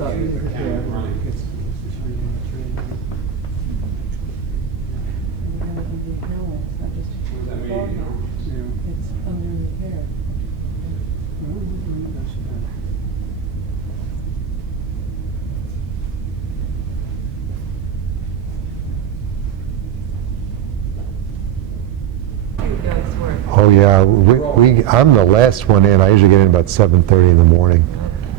It's under repair. Oh yeah, I'm the last one in. I usually get in about 7:30 in the morning.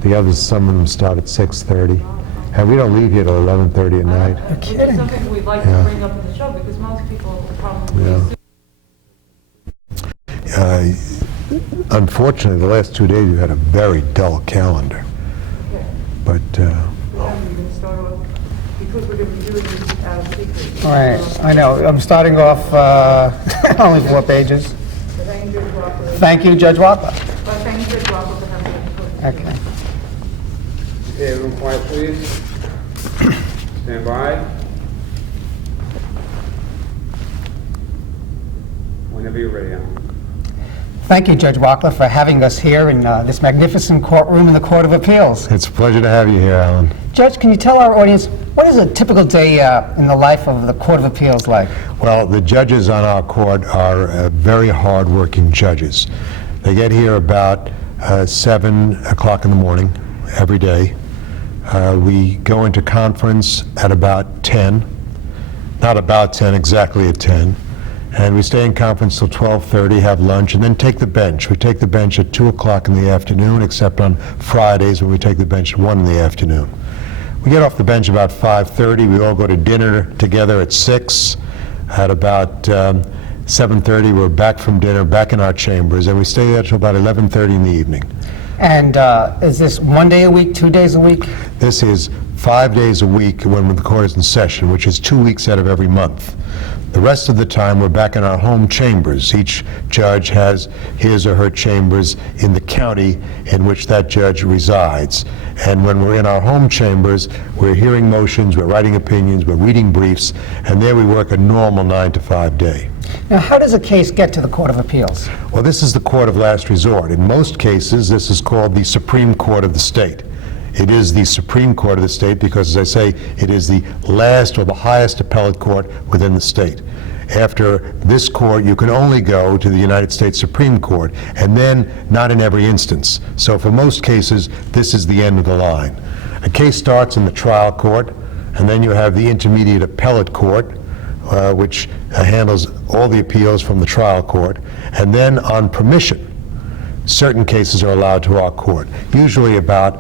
The others, some of them start at 6:30. And we don't leave here till 11:30 at night. Which is something we'd like to bring up in the show, because most people probably Unfortunately, the last 2 days we've had a very dull calendar. But because we're going to be doing this out of secret. All right, I know. I'm starting off only 4 pages. Thank you, Judge Walker. Thank you, Judge Walker, for having us. Okay. Okay, everyone quiet, please. Stand by. Whenever you're ready, Alan. Thank you, Judge Walker, for having us here in this magnificent courtroom in the Court of Appeals. it's a pleasure to have you here, Alan. Judge, can you tell our audience, what is a typical day in the life of the Court of Appeals like? Well, the judges on our court are very hard-working judges. They get here about 7 o'clock in the morning every day. We go into conference at about 10, not about 10, exactly at 10. And we stay in conference till 12:30, have lunch, and then take the bench. We take the bench at 2 o'clock in the afternoon, except on Fridays when we take the bench at 1 in the afternoon. We get off the bench about 5:30. We all go to dinner together at 6. At about 7:30, we're back from dinner, back in our chambers, and we stay there till about 11:30 in the evening. And is this 1 day a week, 2 days a week? This is 5 days a week when the court is in session, which is 2 weeks out of every month. The rest of the time, we're back in our home chambers. Each judge has his or her chambers in the county in which that judge resides. And when we're in our home chambers, we're hearing motions, we're writing opinions, we're reading briefs, and there we work a normal 9 to 5 day. Now, how does a case get to the Court of Appeals? Well, this is the court of last resort. In most cases, this is called the Supreme Court of the state. It is the Supreme Court of the state because, as I say, it is the last or the highest appellate court within the state. After this court, you can only go to the United States Supreme Court, and then not in every instance. So for most cases, this is the end of the line. A case starts in the trial court, and then you have the Intermediate Appellate Court, which handles all the appeals from the trial court, and then on permission, certain cases are allowed to our court, usually about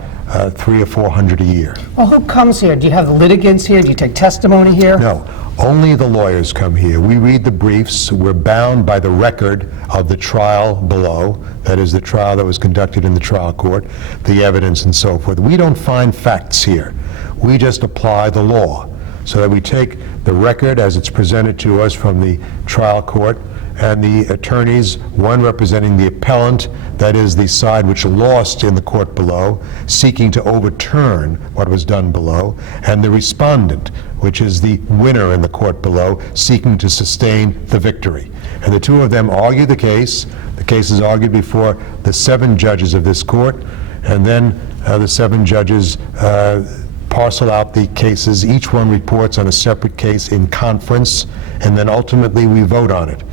300 or 400 a year. Well, who comes here? Do you have the litigants here? Do you take testimony here? No, only the lawyers come here. We read the briefs. We're bound by the record of the trial below, that is the trial that was conducted in the trial court, the evidence and so forth. We don't find facts here. We just apply the law, so that we take the record as it's presented to us from the trial court, and the attorneys, one representing the appellant, that is the side which lost in the court below, seeking to overturn what was done below, and the respondent, which is the winner in the court below, seeking to sustain the victory. And the two of them argue the case. The case is argued before the 7 judges of this court, and then the 7 judges parcel out the cases. Each one reports on a separate case in conference, and then ultimately we vote on it.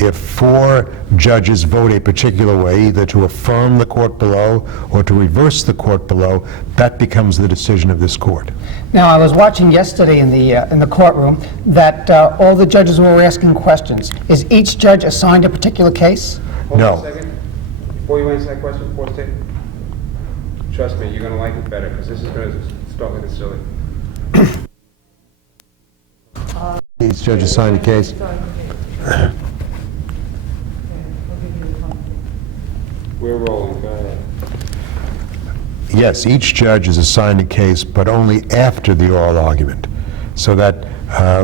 If 4 judges vote a particular way, either to affirm the court below or to reverse the court below, that becomes the decision of this court. Now, I was watching yesterday in the courtroom that all the judges were asking questions. Is each judge assigned a particular case? Hold No. on a second. Before you answer that question, Forstate, trust me, you're going to like it better, because this is going to start looking silly. Each judge assigned a case. We're rolling, go ahead. Yes, each judge is assigned a case, but only after the oral argument, so that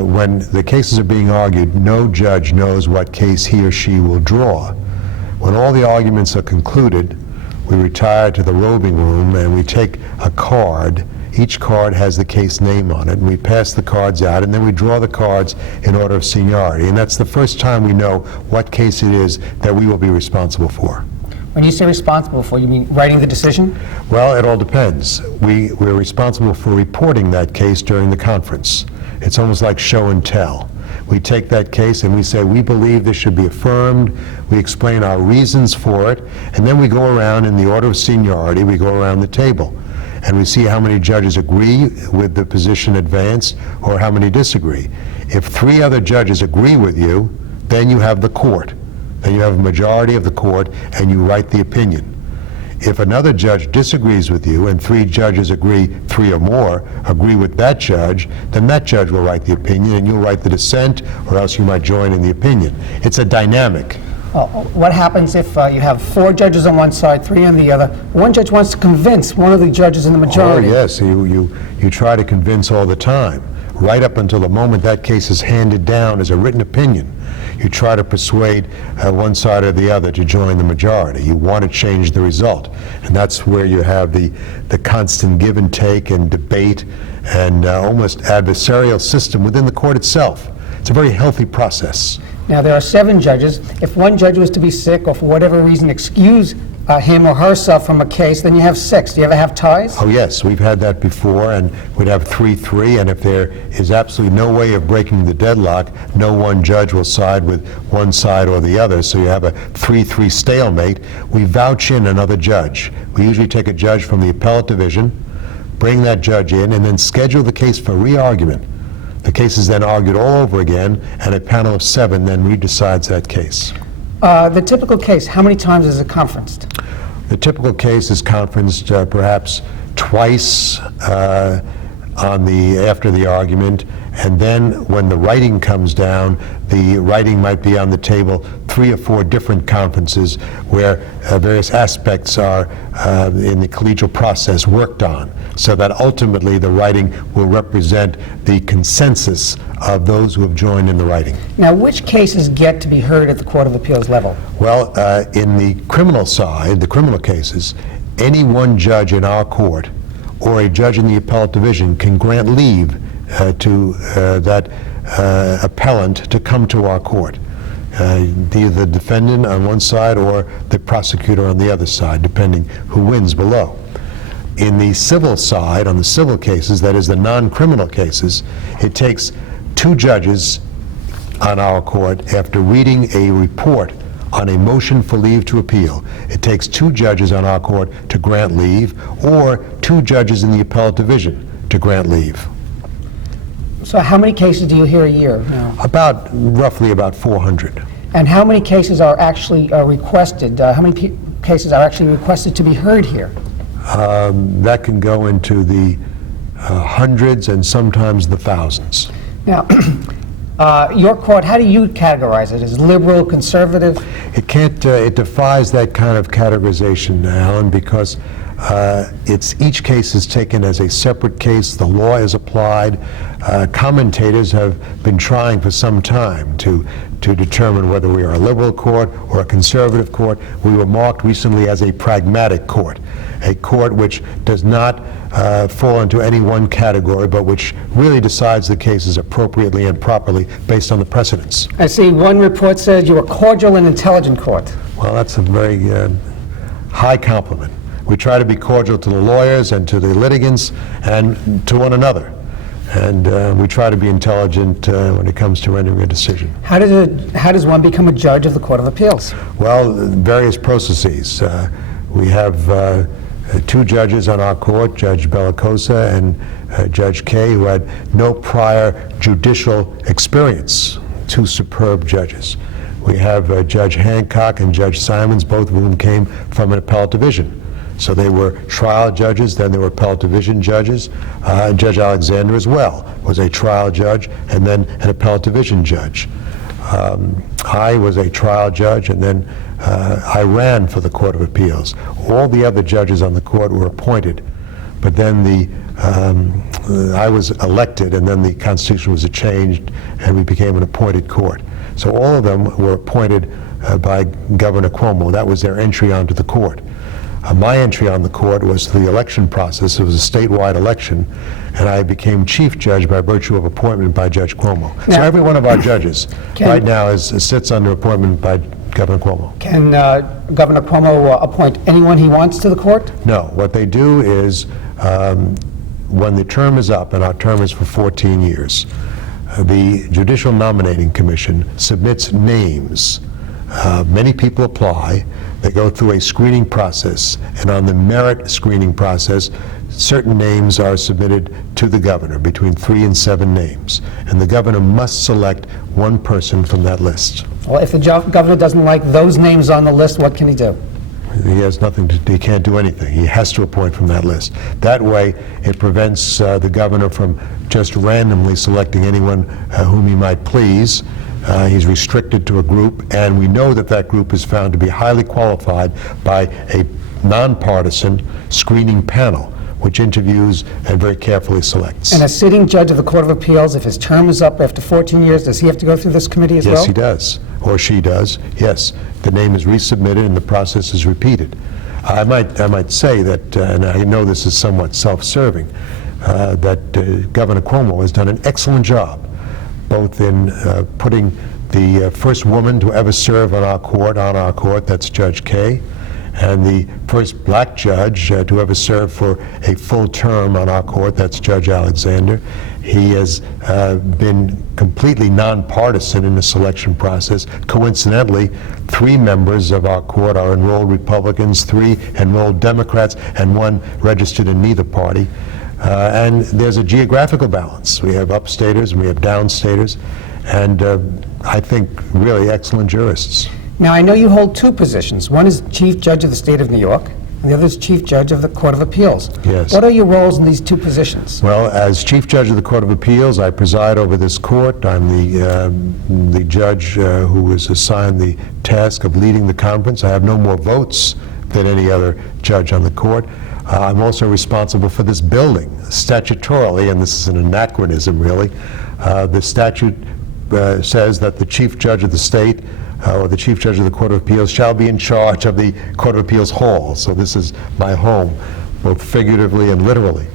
when the cases are being argued, no judge knows what case he or she will draw. When all the arguments are concluded, we retire to the robing room and we take a card. Each card has the case name on it, and we pass the cards out, and then we draw the cards in order of seniority. And that's the first time we know what case it is that we will be responsible for. When you say responsible for, you mean writing the decision? Well, it all depends. We're responsible for reporting that case during the conference. It's almost like show and tell. We take that case and we say, we believe this should be affirmed, we explain our reasons for it, and then we go around in the order of seniority, we go around the table, and we see how many judges agree with the position advanced or how many disagree. If 3 other judges agree with you, then you have the court. Then you have a majority of the court and you write the opinion. If another judge disagrees with you and 3 judges agree, 3 or more, agree with that judge, then that judge will write the opinion and you'll write the dissent, or else you might join in the opinion. It's a dynamic. What happens if you have 4 judges on one side, 3 on the other? One judge wants to convince one of the judges in the majority. Oh, yes, you try to convince all the time. Right up until the moment that case is handed down as a written opinion, you try to persuade one side or the other to join the majority. You want to change the result. And that's where you have the constant give and take and debate and almost adversarial system within the court itself. It's a very healthy process. Now, there are 7 judges. If one judge was to be sick or for whatever reason excuse him or herself from a case, then you have 6. Do you ever have ties? Oh, yes, we've had that before, and we'd have 3-3, and if there is absolutely no way of breaking the deadlock, no one judge will side with one side or the other, so you have a 3-3 stalemate. We vouch in another judge. We usually take a judge from the appellate division, bring that judge in, and then schedule the case for re-argument. The case is then argued all over again, and a panel of 7 then re-decides that case. The typical case, how many times is it conferenced? The typical case is conferenced perhaps twice after the argument, and then when the writing comes down, the writing might be on the table 3 or 4 different conferences where various aspects are in the collegial process worked on, so that ultimately the writing will represent the consensus of those who have joined in the writing. Now, which cases get to be heard at the Court of Appeals level? Well, in the criminal side, the criminal cases, any one judge in our court or a judge in the appellate division can grant leave to that appellant to come to our court. Either the defendant on one side or the prosecutor on the other side, depending who wins below. In the civil side, on the civil cases, that is the non-criminal cases, it takes 2 judges on our court after reading a report on a motion for leave to appeal. It takes 2 judges on our court to grant leave, or 2 judges in the appellate division to grant leave. So how many cases do you hear a year now? Roughly about 400. And how many cases are actually requested? How many cases are actually requested to be heard here? That can go into the hundreds and sometimes the thousands. Now, your court, how do you categorize it? Is liberal, conservative? It can't, it defies that kind of categorization, Alan, because each case is taken as a separate case. The law is applied. Commentators have been trying for some time to determine whether we are a liberal court or a conservative court. We were marked recently as a pragmatic court, a court which does not fall into any one category, but which really decides the cases appropriately and properly based on the precedents. I see one report says you're a cordial and intelligent court. Well, that's a very high compliment. We try to be cordial to the lawyers and to the litigants and to one another. And we try to be intelligent when it comes to rendering a decision. How does one become a judge of the Court of Appeals? Well, various processes. We have 2 judges on our court, Judge Bellicosa and Judge Kay, who had no prior judicial experience. 2 superb judges. We have Judge Hancock and Judge Simons, both of whom came from an appellate division. So they were trial judges, then they were appellate division judges. Judge Alexander as well was a trial judge and then an appellate division judge. I was a trial judge, and then I ran for the Court of Appeals. All the other judges on the court were appointed, but then I was elected, and then the Constitution was changed and we became an appointed court. So all of them were appointed by Governor Cuomo. That was their entry onto the court. My entry on the court was the election process. It was a statewide election, and I became chief judge by virtue of appointment by Judge Cuomo. So every one of our judges right now sits under appointment by Governor Cuomo. Can Governor Cuomo appoint anyone he wants to the court? No, what they do is, when the term is up, and our term is for 14 years, the Judicial Nominating Commission submits names. Many people apply. They go through a screening process, and on the merit screening process, certain names are submitted to the governor, between 3 and 7 names, and the governor must select one person from that list. Well, if the governor doesn't like those names on the list, what can he do? He has nothing to, he can't do anything. He has to appoint from that list. That way, it prevents the governor from just randomly selecting anyone whom he might please. He's restricted to a group, and we know that that group is found to be highly qualified by a nonpartisan screening panel, which interviews and very carefully selects. And a sitting judge of the Court of Appeals, if his term is up after 14 years, does he have to go through this committee as well? Yes, he does, or she does. Yes, the name is resubmitted and the process is repeated. I might say that, and I know this is somewhat self-serving, that Governor Cuomo has done an excellent job, both in putting the first woman to ever serve on our court, that's Judge Kaye, and the first black judge to ever serve for a full term on our court, that's Judge Alexander. He has been completely nonpartisan in the selection process. Coincidentally, 3 members of our court are enrolled Republicans, 3 enrolled Democrats, and 1 registered in neither party. And there's a geographical balance. We have upstaters and we have downstaters, and I think really excellent jurists. Now, I know you hold 2 positions. One is Chief Judge of the State of New York, and the other is Chief Judge of the Court of Appeals. Yes. What are your roles in these 2 positions? Well, as Chief Judge of the Court of Appeals, I preside over this court. I'm the judge who is assigned the task of leading the conference. I have no more votes than any other judge on the court. I'm also responsible for this building, statutorily, and this is an anachronism, really. The statute says that the Chief Judge of the State or the Chief Judge of the Court of Appeals shall be in charge of the Court of Appeals Hall. So this is my home, both figuratively and literally.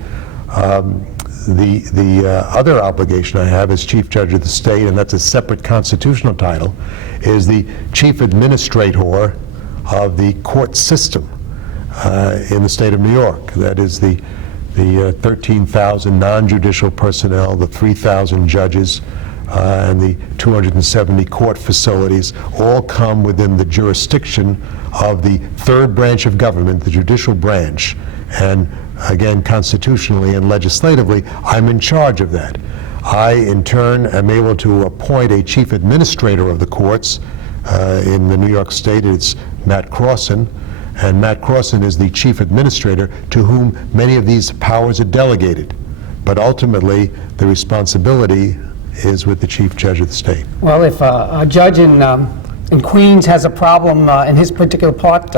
The other obligation I have as Chief Judge of the State, and that's a separate constitutional title, is the Chief Administrator of the court system in the state of New York. That is the 13,000 non-judicial personnel, the 3,000 judges, and the 270 court facilities all come within the jurisdiction of the 3rd branch of government, the judicial branch. And again, constitutionally and legislatively, I'm in charge of that. I, in turn, am able to appoint a chief administrator of the courts. In the New York State, it's Matt Crossan, and Matt Crossan is the chief administrator to whom many of these powers are delegated. But ultimately, the responsibility is with the Chief Judge of the State. Well, if a judge in Queens has a problem in his particular part,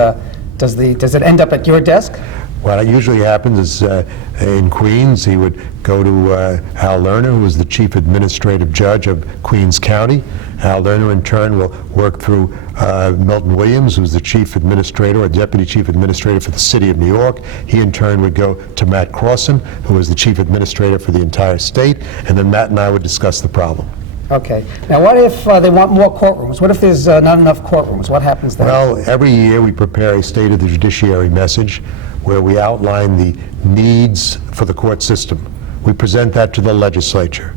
does it end up at your desk? What usually happens is in Queens, he would go to Al Lerner, who is the Chief Administrative Judge of Queens County. Al Lerner, in turn, will work through Milton Williams, who's the Chief Administrator or Deputy Chief Administrator for the City of New York. He, in turn, would go to Matt Crossan, who is the Chief Administrator for the entire state, and then Matt and I would discuss the problem. Okay. Now, what if they want more courtrooms? What if there's not enough courtrooms? What happens then? Well, every year we prepare a State of the Judiciary message where we outline the needs for the court system. We present that to the legislature.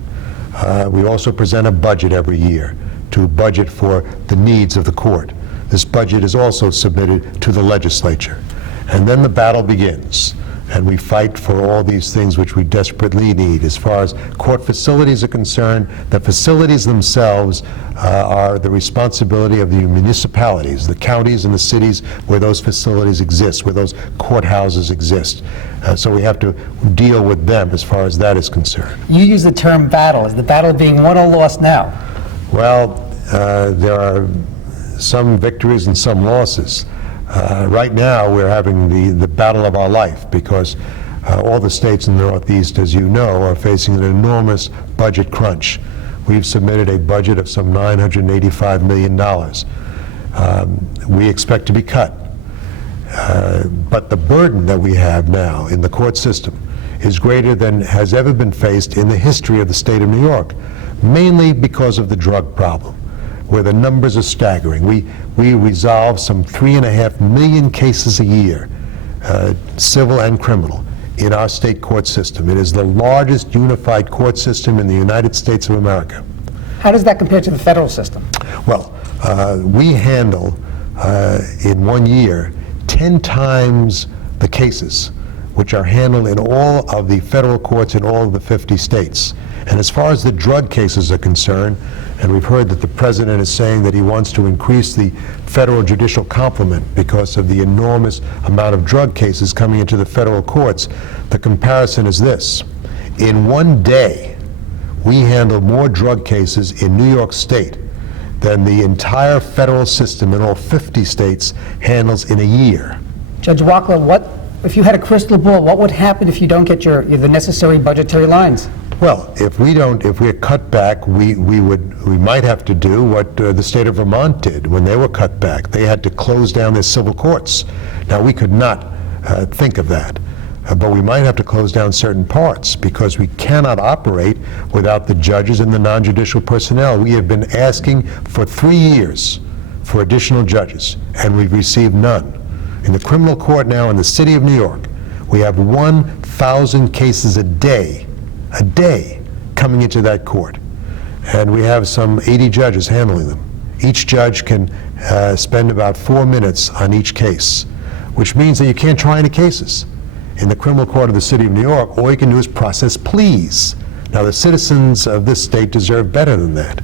We also present a budget every year to budget for the needs of the court. This budget is also submitted to the legislature. And then the battle begins. And we fight for all these things which we desperately need. As far as court facilities are concerned, the facilities themselves are the responsibility of the municipalities, the counties and the cities where those facilities exist, where those courthouses exist. So we have to deal with them as far as that is concerned. You use the term battle. Is the battle being won or lost now? Well, there are some victories and some losses. Right now, we're having the battle of our life because all the states in the Northeast, as you know, are facing an enormous budget crunch. We've submitted a budget of some $985 million. We expect to be cut. But the burden that we have now in the court system is greater than has ever been faced in the history of the state of New York, mainly because of the drug problem. where the numbers are staggering. We resolve some 3.5 million cases a year, civil and criminal, in our state court system. It is the largest unified court system in the United States of America. How does that compare to the federal system? Well, we handle in 1 year 10 times the cases which are handled in all of the federal courts in all of the 50 states. And as far as the drug cases are concerned, and we've heard that the president is saying that he wants to increase the federal judicial complement because of the enormous amount of drug cases coming into the federal courts, the comparison is this. In 1 day, we handle more drug cases in New York State than the entire federal system in all 50 states handles in a year. Judge Wackler, if you had a crystal ball, what would happen if you don't get the necessary budgetary lines? Well, if we're cut back, we might have to do what the state of Vermont did when they were cut back. They had to close down their civil courts. Now, we could not think of that, but we might have to close down certain parts because we cannot operate without the judges and the non-judicial personnel. We have been asking for 3 years for additional judges, and we've received none. In the criminal court now in the city of New York, we have 1,000 cases a day coming into that court. And we have some 80 judges handling them. Each judge can spend about 4 minutes on each case, which means that you can't try any cases. In the criminal court of the city of New York, all you can do is process pleas. Now, the citizens of this state deserve better than that.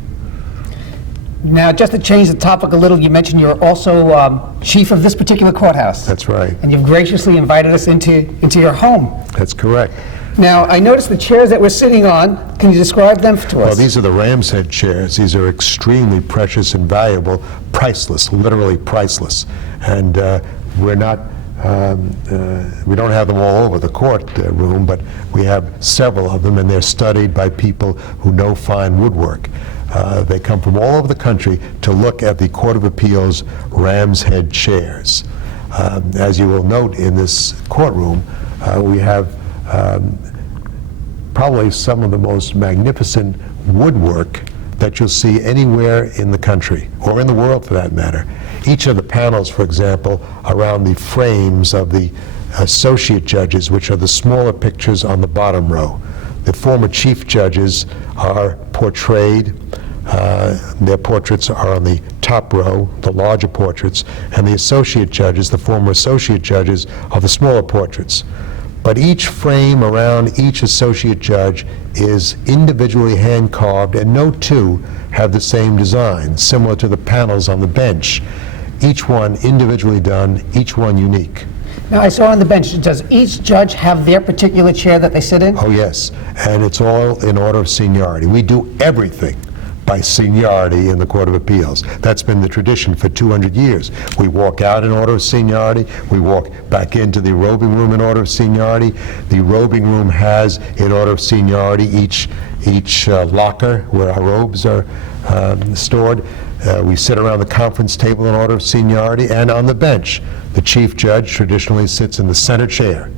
Now, just to change the topic a little, you mentioned you're also chief of this particular courthouse. That's right. And you've graciously invited us into your home. That's correct. Now, I noticed the chairs that we're sitting on. Can you describe them to us? Well, these are the Ram's Head chairs. These are extremely precious and valuable, priceless, literally priceless. And we're not, we don't have them all over the court room, but we have several of them, and they're studied by people who know fine woodwork. They come from all over the country to look at the Court of Appeals Ram's Head chairs. As you will note in this courtroom, we have probably some of the most magnificent woodwork that you'll see anywhere in the country, or in the world for that matter. Each of the panels, for example, around the frames of the associate judges, which are the smaller pictures on the bottom row. The former chief judges are portrayed. Their portraits are on the top row, the larger portraits, and the associate judges, the former associate judges, are the smaller portraits. But each frame around each associate judge is individually hand-carved, and no two have the same design, similar to the panels on the bench. Each one individually done, each one unique. Now, I saw on the bench, does each judge have their particular chair that they sit in? Oh, yes, and it's all in order of seniority. We do everything by seniority in the Court of Appeals. That's been the tradition for 200 years. We walk out in order of seniority. We walk back into the robing room in order of seniority. The robing room has, in order of seniority, each locker where our robes are stored. We sit around the conference table in order of seniority, and on the bench, the chief judge traditionally sits in the center chair.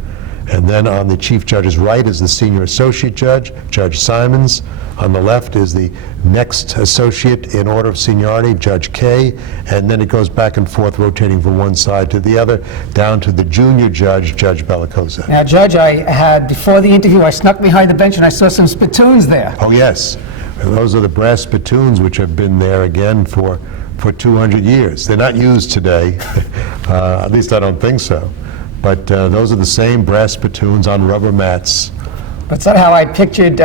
And then on the chief judge's right is the senior associate judge, Judge Simons. On the left is the next associate in order of seniority, Judge Kay. And then it goes back and forth, rotating from one side to the other, down to the junior judge, Judge Bellicosa. Now, Judge, before the interview, I snuck behind the bench and I saw some spittoons there. Oh, yes. Those are the brass spittoons which have been there again for 200 years. They're not used today, at least I don't think so. But those are the same brass spittoons on rubber mats. But somehow I pictured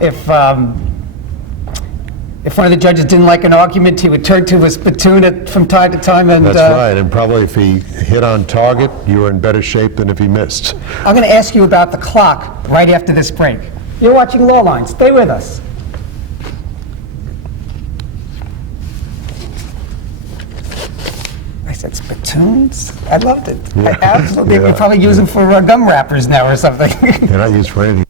if one of the judges didn't like an argument, he would turn to a spittoon from time to time. And that's right, and probably if he hit on target, you were in better shape than if he missed. I'm going to ask you about the clock right after this break. You're watching Law Line. Stay with us. I said spittoons? I loved it. Yeah. I absolutely. Yeah. We probably use them for gum wrappers now or something. They're not used for anything.